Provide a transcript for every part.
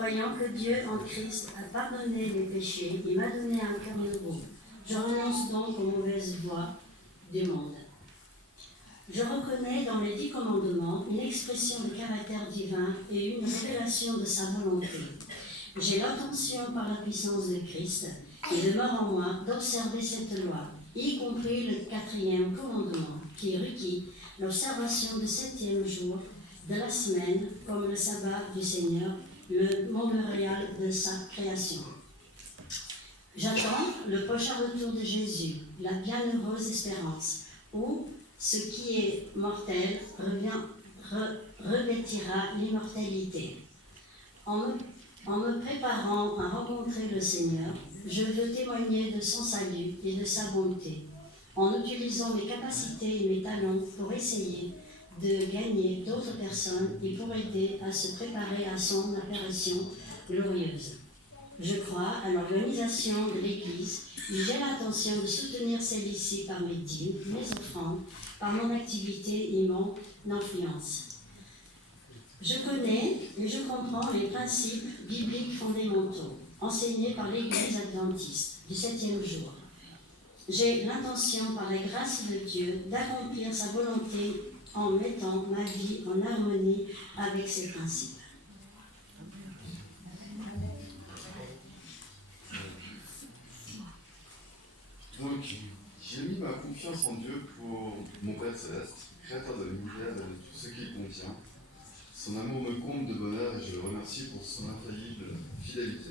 Croyant que Dieu en Christ a pardonné les péchés et m'a donné un cœur nouveau, je renonce donc aux mauvaises voies du monde. Je reconnais dans les 10 commandements une expression de caractère divin et une révélation de sa volonté. J'ai l'intention par la puissance de Christ et demeure en moi d'observer cette loi, y compris le 4e commandement qui requiert l'observation du 7e jour de la semaine comme le sabbat du Seigneur, le mémorial de sa création. J'attends le prochain retour de Jésus, la bienheureuse espérance, où ce qui est mortel revêtira l'immortalité. En me préparant à rencontrer le Seigneur, je veux témoigner de son salut et de sa bonté, en utilisant mes capacités et mes talents pour essayer de gagner d'autres personnes et pour aider à se préparer à son apparition glorieuse. Je crois à l'organisation de l'Église et j'ai l'intention de soutenir celle-ci par mes dîmes, mes offrandes, par mon activité et mon influence. Je connais et je comprends les principes bibliques fondamentaux enseignés par l'Église adventiste du 7e jour. J'ai l'intention, par la grâce de Dieu, d'accomplir sa volonté en mettant ma vie en harmonie avec ses principes. Donc, j'ai mis ma confiance en Dieu pour mon Père Céleste, créateur de l'univers et de tout ce qu'il contient. Son amour me comble de bonheur et je le remercie pour son infaillible fidélité.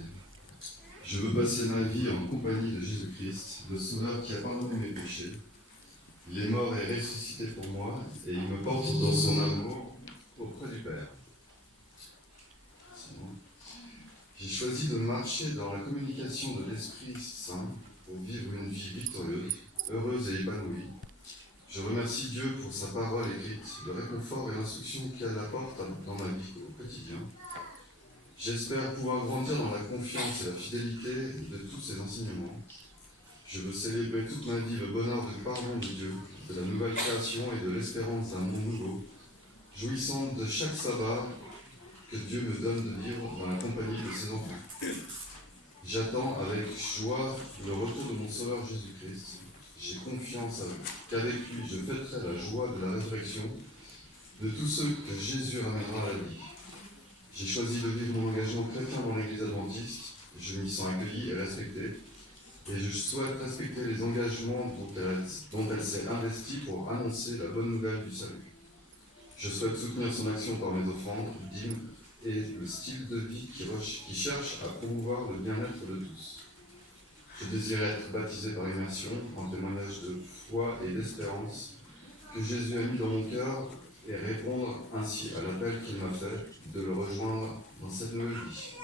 Je veux passer ma vie en compagnie de Jésus-Christ, le Sauveur qui a pardonné mes péchés. Il est mort et ressuscité pour moi et il me porte dans son amour auprès du Père. J'ai choisi de marcher dans la communication de l'Esprit Saint pour vivre une vie victorieuse, heureuse et épanouie. Je remercie Dieu pour sa parole écrite, le réconfort et l'instruction qu'elle apporte dans ma vie au quotidien. J'espère pouvoir grandir dans la confiance et la fidélité de tous ses enseignements. Je veux célébrer toute ma vie le bonheur du pardon de Dieu, de la nouvelle création et de l'espérance d'un monde nouveau, jouissant de chaque sabbat que Dieu me donne de vivre dans la compagnie de ses enfants. J'attends avec joie le retour de mon Sauveur Jésus-Christ. J'ai confiance qu'avec lui, je fêterai la joie de la résurrection de tous ceux que Jésus ramènera à la vie. J'ai choisi de vivre mon engagement chrétien dans l'Église adventiste. Je m'y sens accueilli et respecté. Et je souhaite respecter les engagements dont elle s'est investie pour annoncer la bonne nouvelle du salut. Je souhaite soutenir son action par mes offrandes, dîmes et le style de vie qui cherche à promouvoir le bien-être de tous. Je désire être baptisé par immersion en témoignage de foi et d'espérance que Jésus a mis dans mon cœur et répondre ainsi à l'appel qu'il m'a fait de le rejoindre dans cette nouvelle vie.